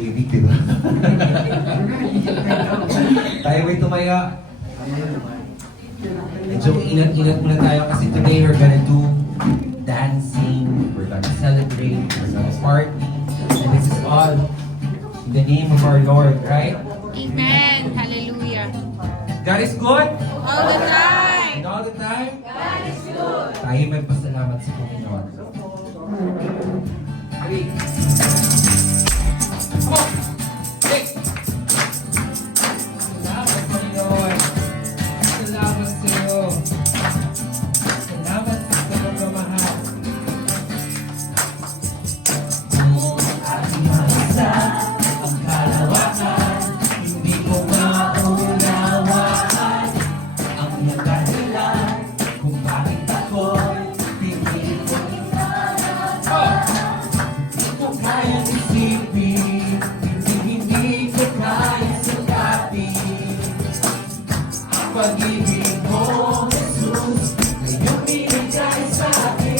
tahimik, di ba? Tayo may tumaya. Medyo ingat-ingat muna tayo kasi today we're gonna do dancing, we're gonna celebrate, we're gonna party, and this is all in the name of our Lord, right? Amen. Hallelujah. God is good? All the time. And all the time? God is good. Tayo magpasalamat sa Panginoon. Three. Come on! Six! Salamat, Panginoon. Salamat sa iyo. Salamat sa pagmamahal. Aking mahasa ang kalawakan, hindi ko maunawaan ang iyong dahilan kung bakit ako'y pinili ko hindi ko kayang isipin, hindi ko kayang sukapin ang pag-ibig mo, Jesus, na iyong binigay sa akin.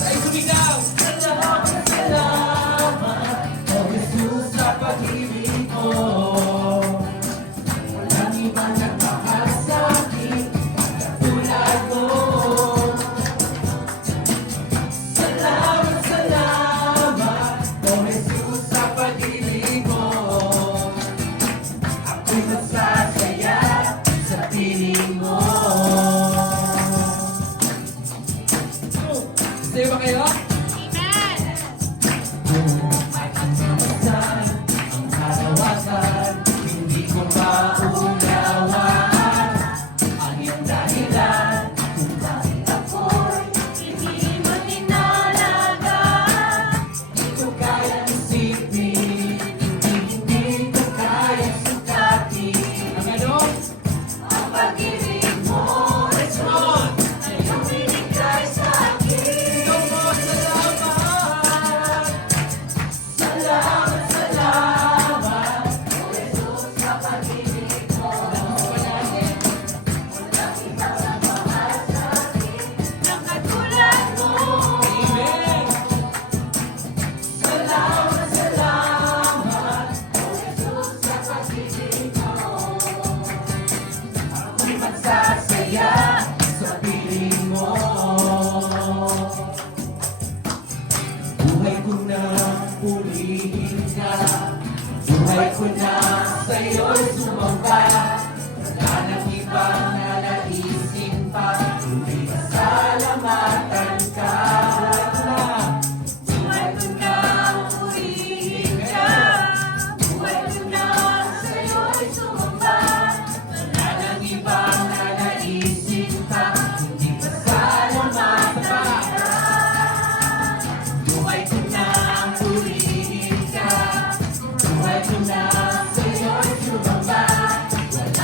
Ay, sumigaw! Salamat, salamat, oh Jesus, sa pag-ibig mo. Walang ibang nagmahal sa akin, katulad mo. Salamat, salamat, oh Jesus, sa pag-ibig mo. Ako'y masasaya sa piling mo. Say ba kayo? Amen. At ang kamasan, ang kalawakan, hindi ko maunawaan ang iyong dahilan kung bakit ako'y Hindi mo tinalagaan. hindi ko kayang isipin, hindi ko kayang sukatin. Ang ano? Ang pag-ibig mo, Response! na iyong binigay sa akin. Ikaw mo, salamat! Salamat, salamat! Oh Jesus, sa pag-ibig mo. Walang ibang nagmamahal sa akin ng katulad mo. Amen! Salamat, salamat! Oh Jesus, sa pag-ibig mo. Ako'y magsasaya sa piling mo. Buhay ko na purihin ka, buhay ko na sa'yo'y sumamba. Wala nang ibang nalaisin pa, kundi pasalamatan ka. Buhay ko na purihin ka. Buhay ko na sa'yo'y sumamba. Wala nang ibang nalaisin pa, kundi pasalamatan ka. Buhay ko na purihin ka, buhay ko na sa'yo'y sumamba. Wala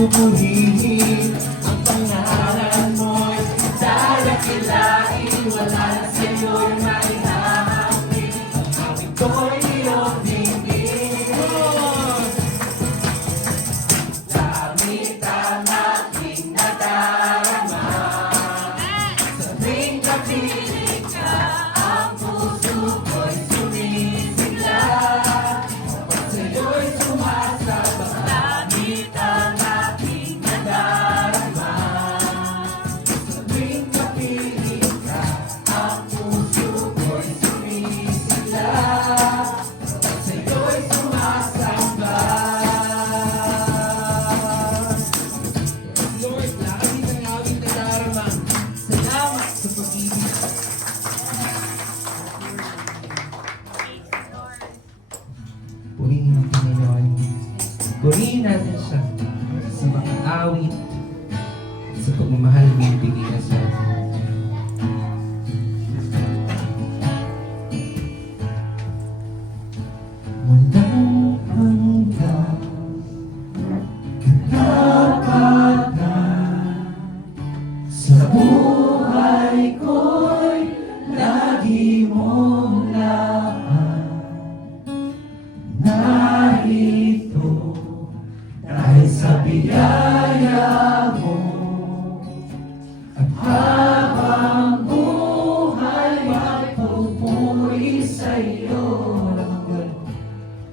pupurihin ang pangalan mo'y dadakilain. Wala na sa'yo'y maihahamig. Ang hawig ko'y iyong dinggin. Langit ang aking nadarama. Sa tuwing kapiling ka, ang puso ko'y sumisigla. Kapag sa'yo'y sumasabak, langit ang aking nadarama. Sa tuwing kapiling ka, ang puso ko'y sumisigla. Kapag sa'yo'y sumasamba. Lord, langit ang aking nadarama. Salamat sa pag-ibig. Purihin ang Panginoon. Purihin natin siya sa mga awit, sa pagmamahal na binibigay niya sa atin. Walang hanggan, katapatan, sa buhay ko'y lagi mong lahat. Narito dahil sa biyaya mo, at habang buhay magpupuri sa iyo.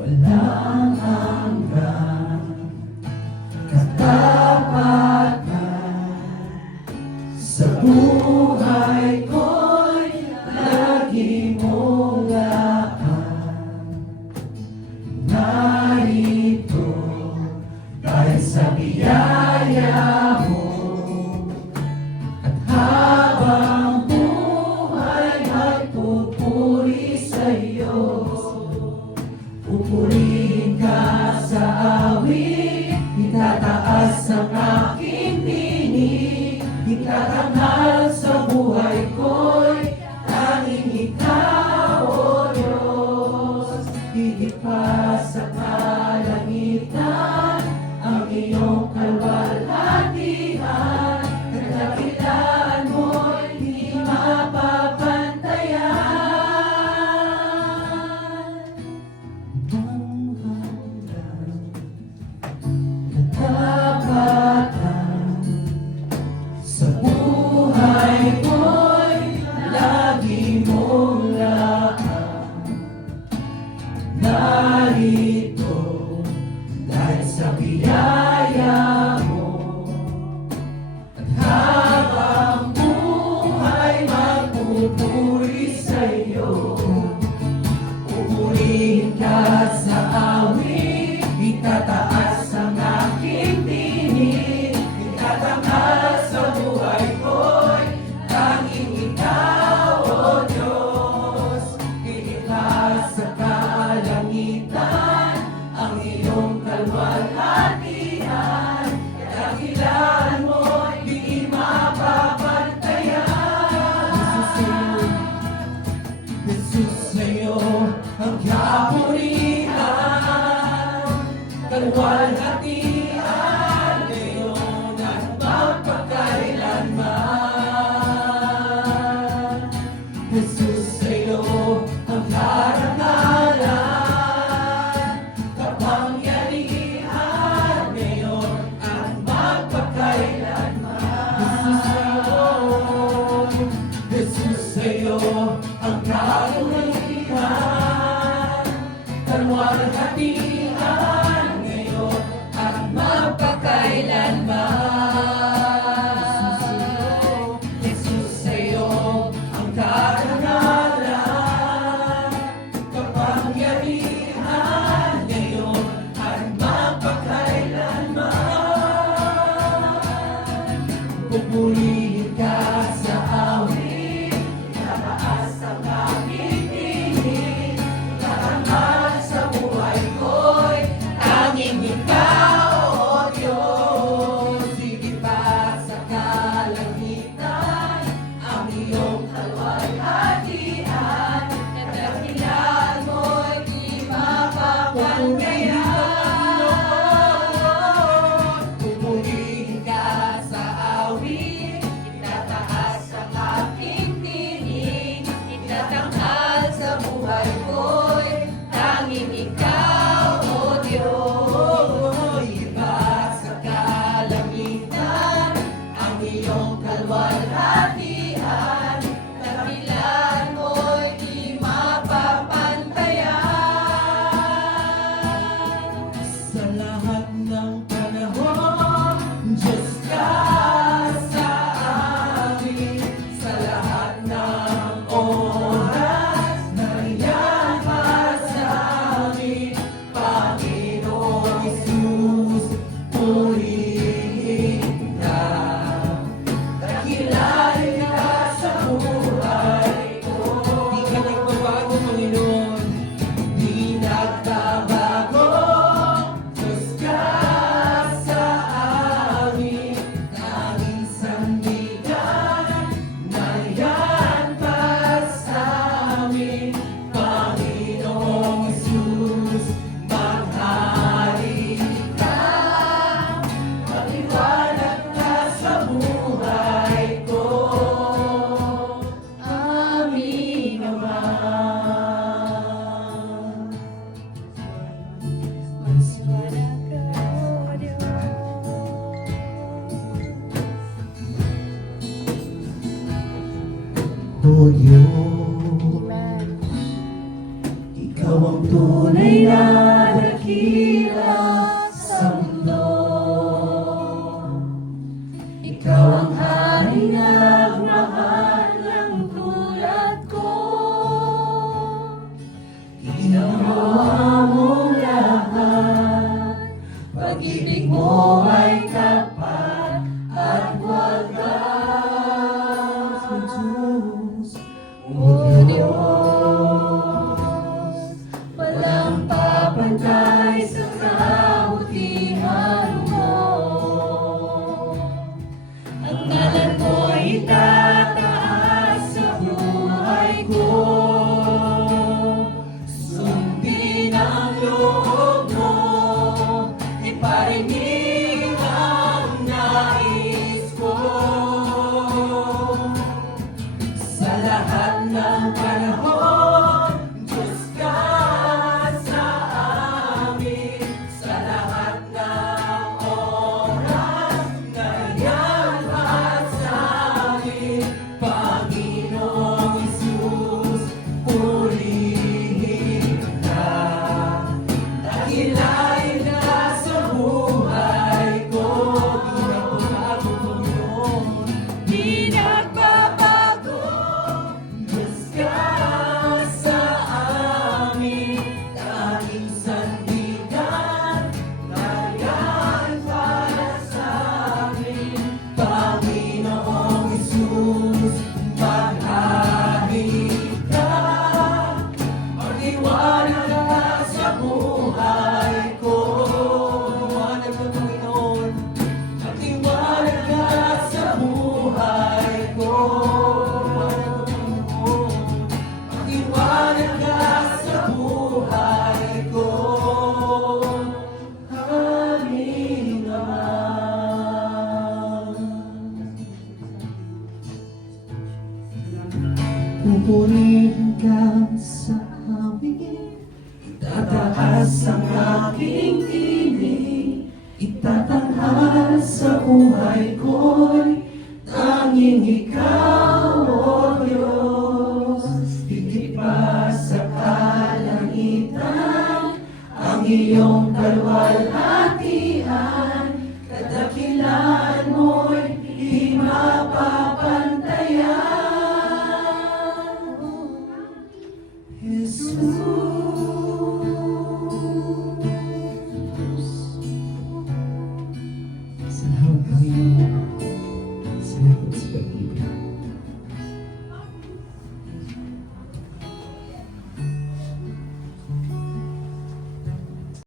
Walang hanggan, katapatan, sa buhay ko'y lagi mong lahat. Narito dahil sa biyaya mo, at habang buhay magpupuri sa iyo. Pupurihin ka sa awit, itataas ang aking tinig, itatanghal sa buhay ko'y tanging ikaw, O Diyos. Higit pa sa kalangitan, ang iyong kalwalhatian, kadakilaan mo'y di mapapantayan. Ang hanggan, katapatan, sa buhay ko'y lagi mong lahat. Narito dahil sa biyaya mo, at habang buhay magpupuri sa iyo. Pupurihin ka sa awit, itataas ang aking tinig, itatanghal sa buhay ko'y tanging ikaw, O Diyos. Higit pa sa kalangitan, ang iyong kalwalhatian, kadakilaan mo'y di mapapantayan. Jesus, sa'yo ang kapurihan, kalwalhatian, ngayon at magpakailanman. Jesus, sa'yo ang karangalan, kapangyarihan, ngayon at magpakailanman. Jesus, sa'yo ang kapangyarihan, kalwalhatian, ngayon at magpakailanman. Jesus, sa'yo ang karangalan, kapangyarihan, ngayon at magpakailanman. Pupurihin ka sa awit, itataas ang aking tinig, itatanghal sa buhay ko'y Ikaw, O Diyos, iba sa kalangitan, ang iyong kalwalhatian, dakilan mo'y di mapapantayan. sa lahat ng panahon, Diyos ka sa amin, sa lahat ng oras, nariyan para sa amin, Panginoon Jesus, purihin ka. Dakilain ka sa buhay ko. Di ka nagbabago, Panginoon. Di nagbabago. Diyos ka sa amin. Naging sandigan. Nariyan para sa amin. Panginoong Jesus, maghari ka. Maliwanag ka sa buhay ko. Amin naman. Maliwanag ka, O Diyos. O Diyos, Ikaw ang tunay na dakila sa mundo. Ikaw ang hari na Nagmahal ng tulad ko. ginawa mong lahat. Pag-ibig mo ay tapat at wagas. O Diyos, Walang papantay sa kabutihan mo. Ang ngalan mo'y itataas sa buhay ko. sundin ang loob mo, iparinig ang nais ko. Sa lahat ng panahon, Diyos ka sa amin. Sa lahat ng oras, nariyan ka sa amin. Panginoong Jesus, purihin ka. Dakilain ka sa buhay ko. Di nagbabago, Panginoon. Di nagbabago. Diyos ka sa amin, tanging sandigan, nariyan para sa amin. Panginoong Jesus, maghari ka. Mag-iwanag ka sa buhay ko. Mag-iwanag ka, Panginoon. Mag-iwanag ka sa buhay ko. Mag-iwanag ka sa buhay ko. Amin naman. Pupurihin ka sa amin, itataas ang aking tinig, itatanghal sa buhay ko'y tanging ikaw, O Diyos. Higit pa sa kalangitan, ang iyong kalwalhatian, kadakilaan mo'y di mapapagod.